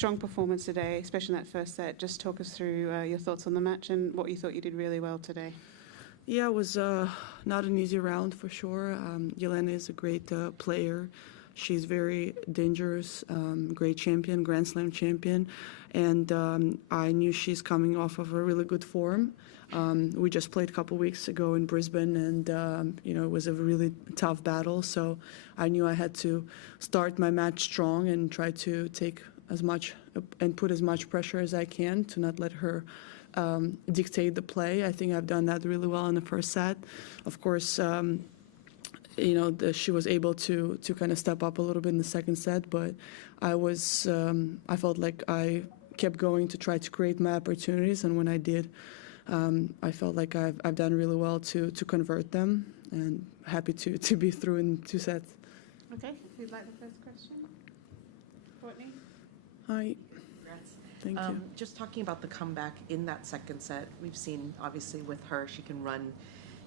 strong performance today, especially in that first set. Just talk us through your thoughts on the match and what you thought you did really well today. Yeah, it was not an easy round for sure. Jelena is a great player. She's very dangerous, great champion, Grand Slam champion, and I knew she's coming off of a really good form. We just played a couple weeks ago in Brisbane, and it was a really tough battle. So I knew I had to start my match strong and try to take as much and put as much pressure as I can to not let her dictate the play. I think I've done that really well in the first set. Of course, she was able to kind of step up a little bit in the second set, but I felt like I kept going to try to create my opportunities, and when I did, I felt like I've done really well to convert them, and happy to be through in 2 sets. Okay, who'd like the first question? Courtney? Hi. Congrats. Thank you. Just talking about the comeback in that second set, we've seen obviously with her, she can run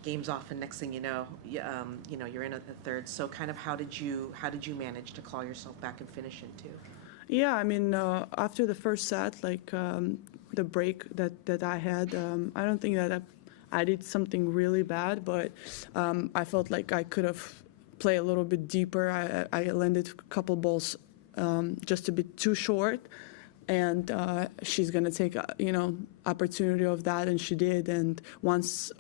games off, and next thing you know, you're in at the third. So kind of how did you manage to claw yourself back and finish it too? Yeah, I mean, after the first set, like the break that I had, I don't think that I did something really bad, but I felt like I could have played a little bit deeper. I landed a couple balls just a bit too short, and she's going to take opportunity of that, and she did. And once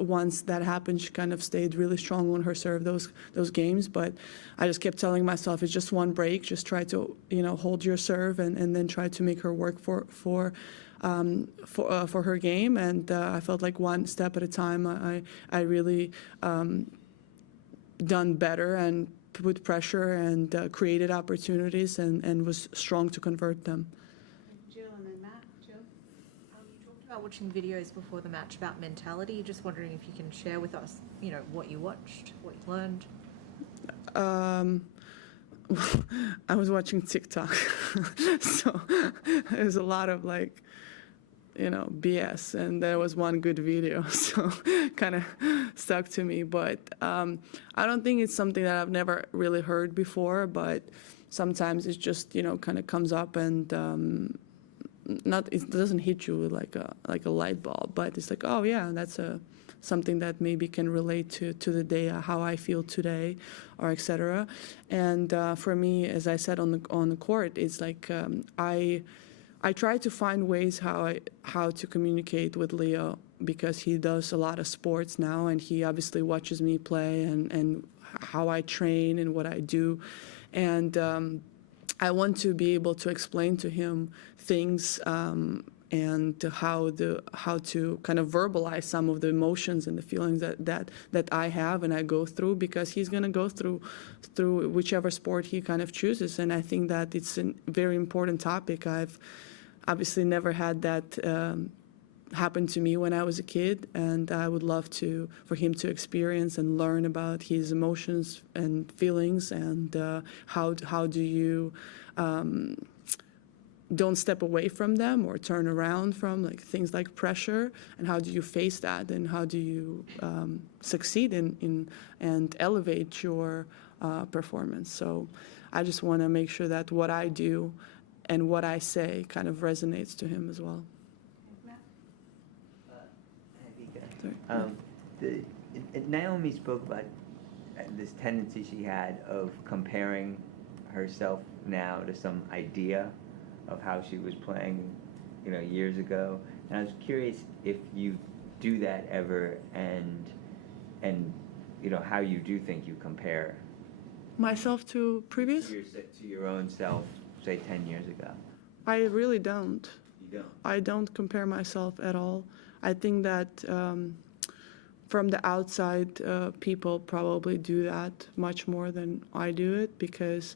that happened, she kind of stayed really strong on her serve those games. But I just kept telling myself, it's just one break, just try to hold your serve and then try to make her work for her game. And I felt like one step at a time, I really done better and put pressure and created opportunities and was strong to convert them. About watching videos before the match about mentality, just wondering if you can share with us, what you watched, what you learned. I was watching TikTok, so there's a lot of BS, and there was one good video, so kind of stuck to me. But I don't think it's something that I've never really heard before, but sometimes it's just kind of comes up and. It doesn't hit you like a light bulb, but it's like, oh yeah, that's something that maybe can relate to the day, how I feel today, or etc. And for me, as I said on the court, it's like I try to find ways how to communicate with Leo, because he does a lot of sports now, and he obviously watches me play and how I train and what I do, and I want to be able to explain to him things and how to kind of verbalize some of the emotions and the feelings that I have and I go through, because he's going to go through whichever sport he kind of chooses. And I think that it's a very important topic. I've obviously never had that happen to me when I was a kid, and I would love for him to experience and learn about his emotions and feelings, and how do you don't step away from them or turn around from things like pressure, and how do you face that, and how do you succeed in and elevate your performance. So I just want to make sure that what I do and what I say kind of resonates to him as well. Naomi spoke about this tendency she had of comparing herself now to some idea of how she was playing, years ago. And I was curious if you do that ever, and how you do think you compare Myself to previous? To your own self, say 10 years ago. I really don't. You don't? I don't compare myself at all. I think that from the outside, people probably do that much more than I do it, because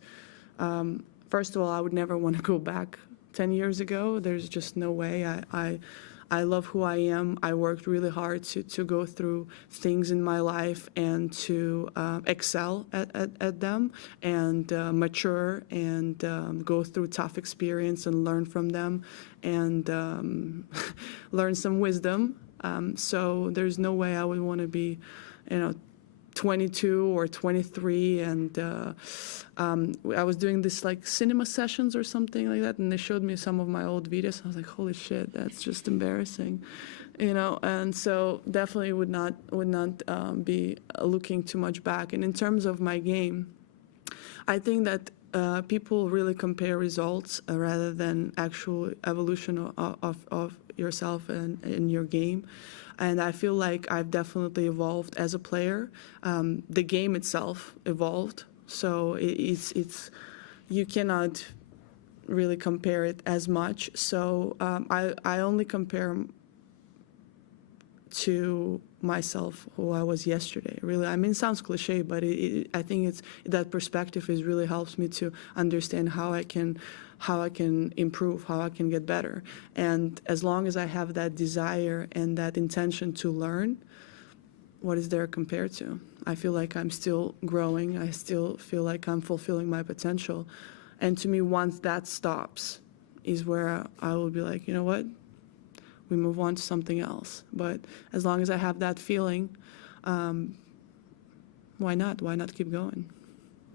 first of all, I would never want to go back 10 years ago. There's just no way. I love who I am. I worked really hard to go through things in my life and to excel at them, and mature and go through tough experience and learn from them, and learn some wisdom. So there's no way I would want to be, 22 or 23, and I was doing this like cinema sessions or something like that, and they showed me some of my old videos. I was like, holy shit, that's just embarrassing, you know. And so definitely would not be looking too much back. And in terms of my game, I think that people really compare results rather than actual evolution of yourself and in your game. And I feel like I've definitely evolved as a player. The game itself evolved, so it's you cannot really compare it as much. So I only compare to myself who I was yesterday. Really, I mean, it sounds cliche, but I think that perspective really helps me to understand how I can improve, how I can get better. And as long as I have that desire and that intention to learn, what is there compared to? I feel like I'm still growing. I still feel like I'm fulfilling my potential. And to me, once that stops, is where I will be like, you know what? We move on to something else. But as long as I have that feeling, why not? Why not keep going?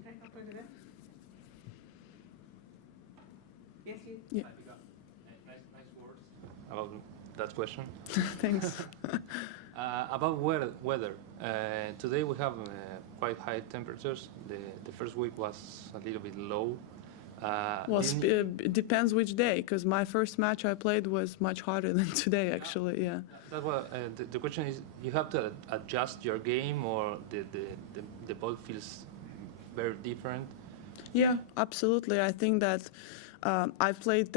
Okay, I'll put it there. Yes, you. Yeah. Nice words about that question. Thanks. About weather. Today we have quite high temperatures. The first week was a little bit low. Well, it depends which day, because my first match I played was much hotter than today, actually, yeah. That's what, the question is, you have to adjust your game, or the ball feels very different? Yeah, absolutely. I think that I've played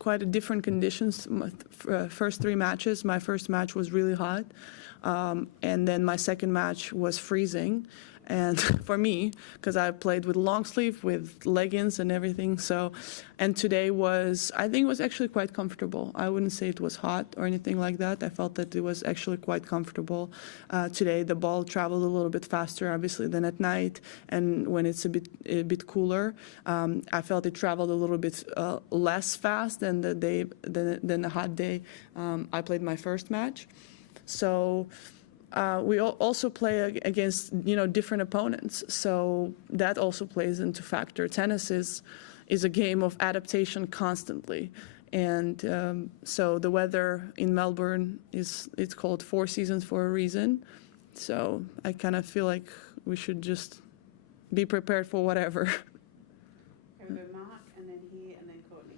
quite a different conditions. My first 3 matches, my first match was really hot, and then my second match was freezing. And for me, because I played with long sleeve, with leggings and everything, and today I think it was actually quite comfortable. I wouldn't say it was hot or anything like that. I felt that it was actually quite comfortable. Today the ball traveled a little bit faster, obviously, than at night, and when it's a bit cooler, I felt it traveled a little bit less fast than the hot day I played my first match. So. We also play against, different opponents, so that also plays into factor. Tennis is a game of adaptation constantly, and so the weather in Melbourne it's called 4 seasons for a reason. So I kind of feel like we should just be prepared for whatever. We'll go Mark, and then here, and then Courtney.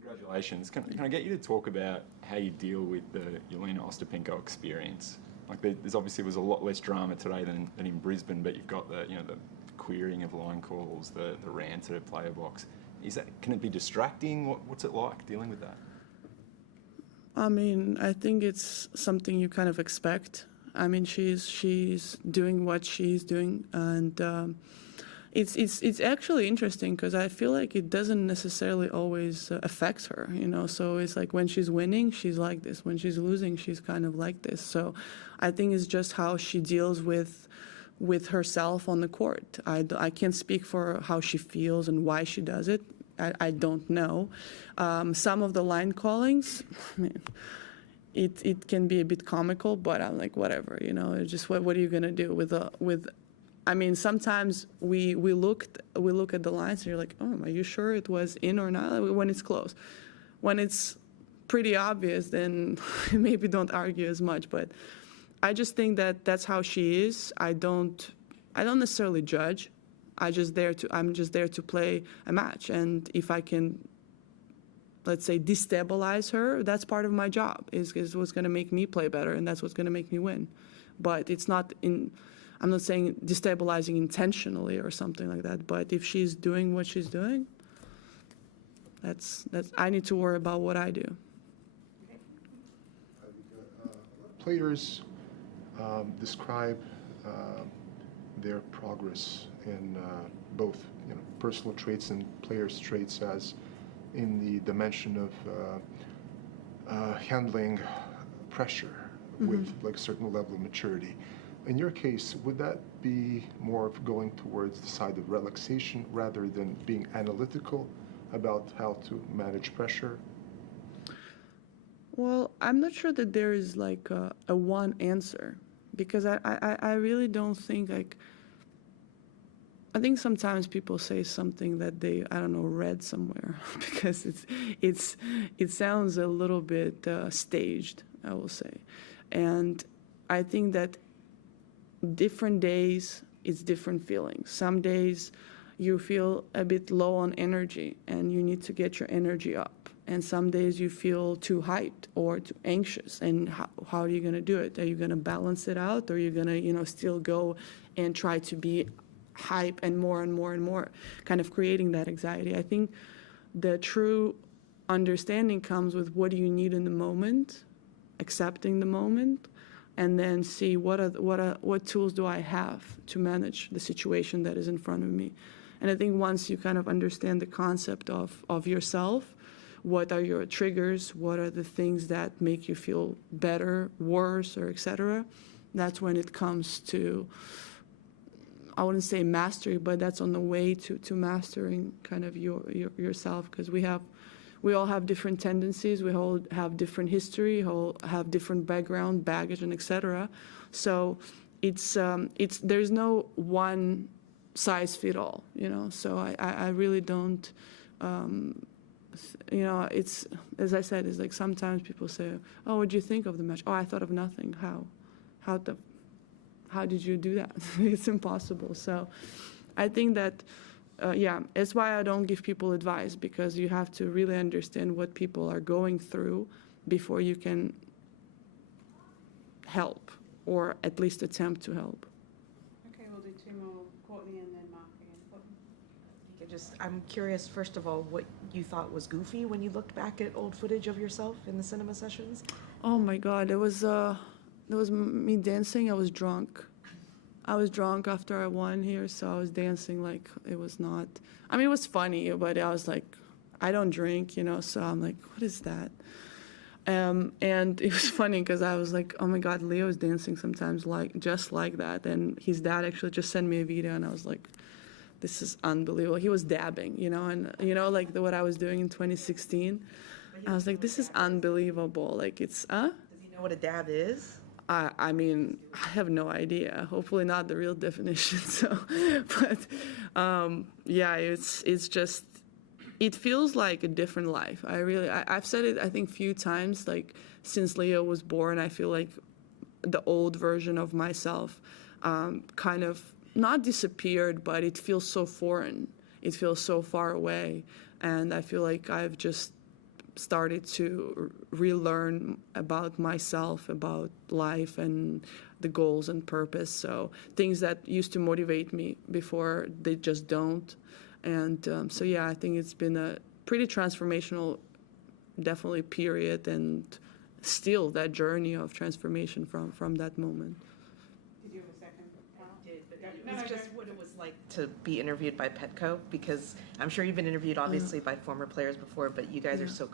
Congratulations. Can I get you to talk about how you deal with the Jelena Ostapenko experience? Like there's obviously was a lot less drama today than in Brisbane, but you've got the querying of line calls, the rants at a player box. Can it be distracting? What's it like dealing with that? I mean, I think it's something you kind of expect. I mean, she's doing what she's doing, and it's actually interesting because I feel like it doesn't necessarily always affect her, So it's like when she's winning, she's like this. When she's losing, she's kind of like this. So I think it's just how she deals with herself on the court. I can't speak for how she feels and why she does it. I don't know. Some of the line callings, I mean, it can be a bit comical, but I'm like, whatever, It's just what are you gonna do with I mean, sometimes we look at the lines and you're like, oh, are you sure it was in or not? When it's close. When it's pretty obvious, then maybe don't argue as much. But I just think that that's how she is. I don't necessarily judge. I'm just there to play a match. And if I can, let's say, destabilize her, that's part of my job. Is what's going to make me play better, and that's what's going to make me win. But it's not I'm not saying destabilizing intentionally or something like that, but if she's doing what she's doing, that's I need to worry about what I do. Players describe their progress in both personal traits and players' traits as in the dimension of handling pressure with like a certain level of maturity. In your case, would that be more of going towards the side of relaxation rather than being analytical about how to manage pressure? Well, I'm not sure that there is like a one answer. because I really don't think, like, I think sometimes people say something that they, I don't know, read somewhere because it sounds a little bit staged, I will say. And I think that different days, it's different feelings. Some days you feel a bit low on energy and you need to get your energy up. And some days you feel too hyped or too anxious. And how are you going to do it? Are you going to balance it out, or are you going to, still go and try to be hype and more and more and more, kind of creating that anxiety? I think the true understanding comes with what do you need in the moment, accepting the moment, and then see what tools do I have to manage the situation that is in front of me. And I think once you kind of understand the concept of yourself, what are your triggers, what are the things that make you feel better, worse, or etc., that's when it comes to, I wouldn't say mastery, but that's on the way to mastering kind of yourself, because we all have different tendencies, we all have different history, we all have different background, baggage, and etc. So it's there's no one size fit all, So I really don't, it's, as I said, it's like sometimes people say, "Oh, what did you think of the match?" "Oh, I thought of nothing." How did you do that? It's impossible. So I think that, it's why I don't give people advice, because you have to really understand what people are going through before you can help, or at least attempt to help. Okay, we'll do two more, Courtney and then Mark again. Courtney. I'm curious, first of all, what you thought was goofy when you looked back at old footage of yourself in the cinema sessions? Oh my God, there was me dancing. I was drunk. After I won here, so I was dancing like it was not. I mean, it was funny, but I was like, I don't drink, so I'm like, what is that? And it was funny because I was like, oh my God, Leo is dancing sometimes just like that. And his dad actually just sent me a video, and I was like, this is unbelievable. He was dabbing, and like what I was doing in 2016. I was like, this is unbelievable. Like it's, Does he know what a dab is? I mean, I have no idea. Hopefully not the real definition. So, but it's just, it feels like a different life. I've said it, I think, few times, like since Leo was born, I feel like the old version of myself kind of not disappeared, but it feels so foreign. It feels so far away. And I feel like I've just started to relearn about myself, about life and the goals and purpose. So things that used to motivate me before, they just don't. And I think it's been a pretty transformational, definitely, period, and still that journey of transformation from that moment. Did you have a second? I did, but it was just what it was like to be interviewed by Petko, because I'm sure you've been interviewed obviously by former players before, but you guys are so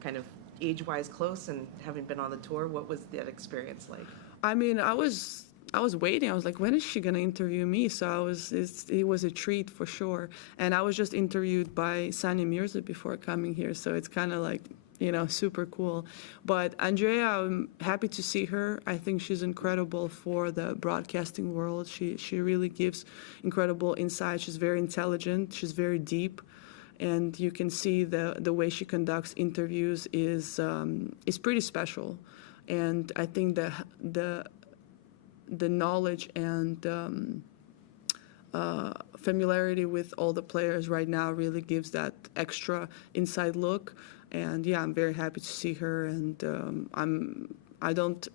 kind of age-wise close, and having been on the tour, what was that experience like? I mean, I was waiting. I was like, when is she going to interview me? So it was a treat for sure. And I was just interviewed by Sanya Mirza before coming here, so it's kind of like, super cool. But Andrea, I'm happy to see her. I think she's incredible for the broadcasting world. She really gives incredible insight. She's very intelligent. She's very deep. And you can see the way she conducts interviews is pretty special. And I think the knowledge and familiarity with all the players right now really gives that extra inside look. And I'm very happy to see her. And I don't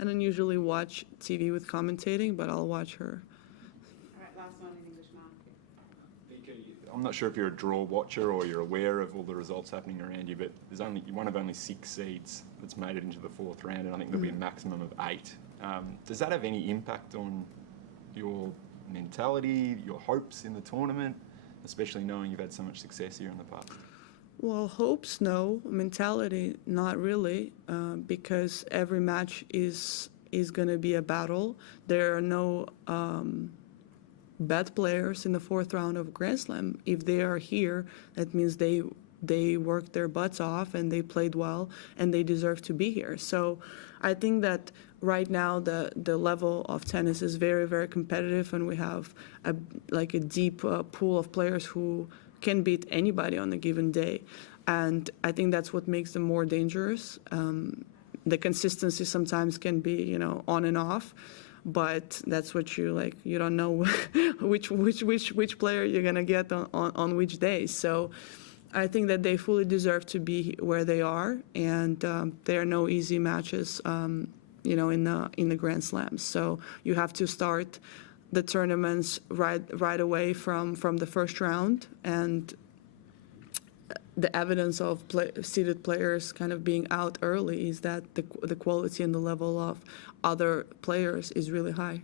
usually watch TV with commentating, but I'll watch her. All right, last one in English, Mark. I'm not sure if you're a draw watcher or you're aware of all the results happening around you, but you're one of only 6 seeds that's made it into the 4th round, and I think there'll be a maximum of 8. Does that have any impact on your mentality, your hopes in the tournament, especially knowing you've had so much success here in the past? Well, hopes, no. Mentality, not really, because every match is going to be a battle. There are no bad players in the 4th round of Grand Slam. If they are here, that means they they worked their butts off and they played well and they deserve to be here. So I think that right now the level of tennis is very, very competitive, and we have a deep pool of players who can beat anybody on a given day. And I think that's what makes them more dangerous. The consistency sometimes can be, you know, on and off, but that's what you don't know which player you're gonna get on which day. So I think that they fully deserve to be where they are, and there are no easy matches, you know, in the Grand Slams. So you have to start the tournaments right away from the first round, and the evidence of seeded players kind of being out early is that the quality and the level of other players is really high.